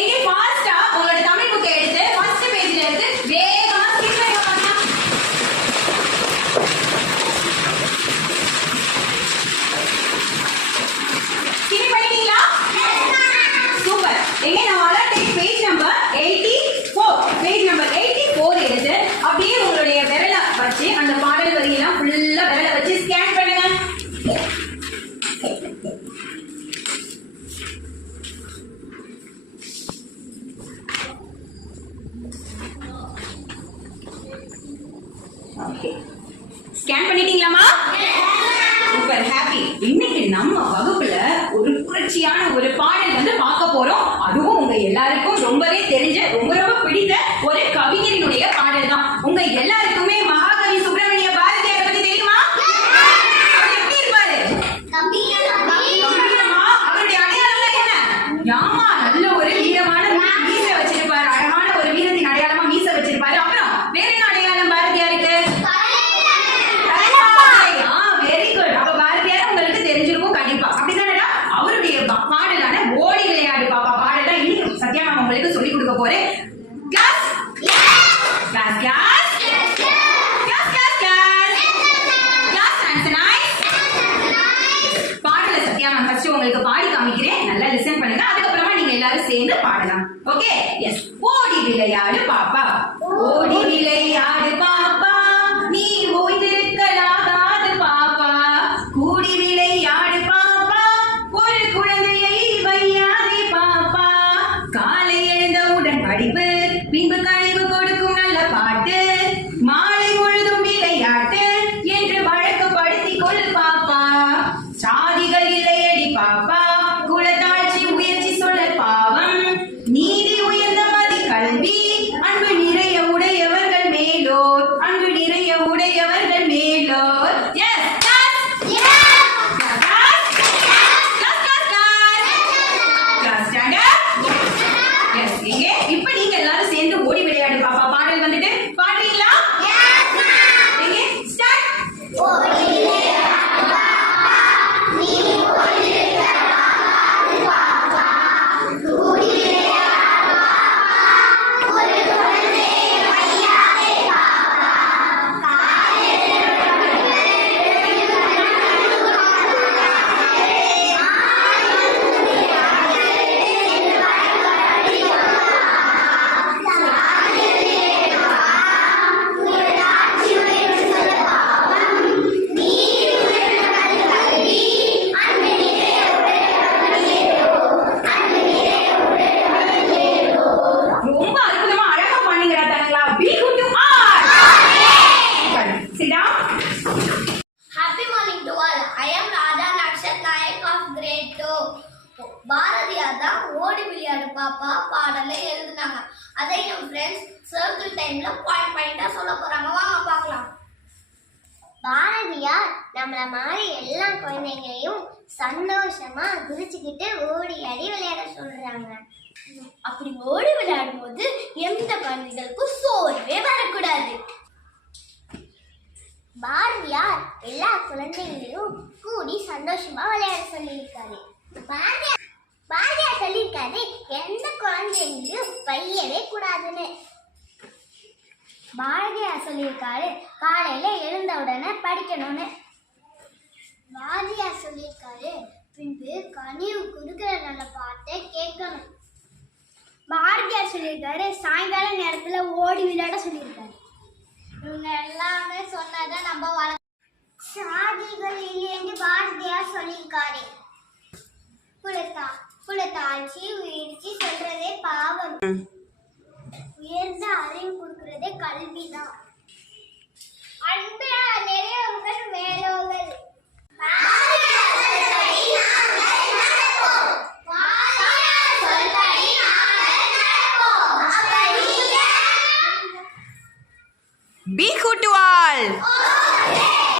எங்க ஃபாஸ்டா உங்களோட தமிழ் புக்கை எடுத்து ஃபர்ஸ்ட் பேஜ்ல இருந்து வேகமா ஸ்கிப் பண்ணுங்க பாக்கலாம். ஸ்கிப் பண்ணிட்டீங்களா? சூப்பர். எங்க நான் வாலா பேஜ் நம்பர் 84 பேஜ் நம்பர் 84 எடுத்து அப்படியே உங்களுடைய விரலை வச்சு அந்த பாடல் வரியெல்லாம் ஃபுல்லா விரலை வச்சு ஸ்கேன் பண்ணுங்க. ஸ்கேன் பண்ணிட்டீங்களாமா? Super, happy. இன்னைக்கு நம்ம வகுப்புல ஒரு புரட்சியான ஒரு பாடல் வந்து பார்க்க போறோம். அதுவும் உங்க எல்லாருக்கும் ரொம்பவே தெரிஞ்ச ரொம்ப ரொம்ப பிடித்த ஒரு கவிஞரினுடைய பாடல் தான். உங்க எல்லாருக்குமே மகாகவி சுப்பிரமணிய பாரதியாரை பத்தி தெரியுமா? அவர் எப்படி இருப்பாரு? கம்பீரமா. அவருடைய அடையாளம் என்ன? யாமா நல்ல ஒரு வீரமான மீசை வச்சிருப்பாரு. அழகான ஒரு வீரத்தின் அடையாளமா மீசை வச்சிருப்பாரு. அப்புறம் வேற என்ன அடையாளம் பாரதியாருக்கு? பாடலான ஓடி விளையாடு பாப்பா பாடல் தான் இன்னைக்கு சத்யா நான் உங்களுக்கு சொல்லி கொடுக்க போறேன். Class class class class class class answer பாடல சத்யா நான் ஃபர்ஸ்ட் உங்களுக்கு பாடி காமிக்கிறேன். நல்லா லிசன் பண்ணுங்க. அதுக்கப்புறமா நீங்க எல்லாரும் சேர்ந்து பாடலாம். ஓகே? எஸ். ஓடி விளையாடு பாப்பா, ஓடி விளையாடு பாப்பா, நீ ஓய்ந்திருக்கலாகாது பாப்பா, கூடி விளையாடு பாப்பா, ஒரு குழந்தையை வையாதே பாப்பா, காலை எழுந்தவுடன் படிப்பு, பின்பு கழிவு கொடுக்கும் நல்ல பாட்டு, மாலை முழுதும் விளையாட்டு என்று வழக்கப்படுத்திக் கொள் பாப்பா, சாதிகள் இல்லையடி பாப்பா, குலத்தாட்சி உயர்ச்சி சொல்ல பாவம், நீதி உயர்ந்த மதி கல்வி, அன்பு நிறைய உடையவர்கள் மேலோர், அன்பு நிறைய உடையவர்கள் மேலோர். எஸ் இப்ப நீங்க எல்லாரும் சேர்ந்து ஓடி விளையாடு பாப்பா பாடல் வந்துட்டு பாடுறீங்களா? எங்க ஸ்டார்ட். ஓடி விளையாடு பாப்பா, நீ ஓய்ந்திருக்கலாகாது பாப்பா, கூடி விளையாடு பாப்பா, ஒரு குழந்தையை வையாதே பாப்பா, காலை ரொம்ப அற்புதமா அழகா பண்ணீங்கடா தங்களா. Be good to are. Sit down. Happy morning to all. I am Radha Nakshat Nayak of grade 2. Bharathiyar தான் ஓடி விளையாடு பாப்பா பாடலை எழுதினாங்க. அதை என் ஃப்ரெண்ட்ஸ் சர்க்கிள் டைம்ல பாயிண்டா சொல்ல போறாங்க. வாங்க பார்க்கலாம். பாரதியார் நம்மள மாதிரி எல்லா குழந்தைங்களையும் சந்தோஷமா குதிச்சுக்கிட்டு ஓடி ஆடி விளையாட சொல்றாங்க. அப்படி ஓடி விளையாடும் போது எந்த குழந்தைகளுக்கும் சோர்வே வரக்கூடாது. பாரதியார் எல்லா குழந்தைங்களையும் கூடி சந்தோஷமா விளையாட சொல்லியிருக்காரு. பாரதியார் சொல்லியிருக்காரு எந்த குழந்தைங்களையும் வையவே கூடாதுன்னு. பாரதியார் சொல்லியிருக்காரு காலையில எழுந்த உடனே படிக்கணும்னு. பாரதியார் சொல்லியிருக்காரு பின்பு கனிவு கொடுக்கிற நல்ல பாட்டை கேட்கணும். பாரதியார் சொல்லியிருக்காரு சாயங்கால நேரத்துல ஓடி விளையாட சொல்லியிருக்காரு. இவங்க எல்லாமே சொன்னதை நம்ம சாதிகள் இல்லைன்னு பாரதியார் சொல்லியிருக்காரு.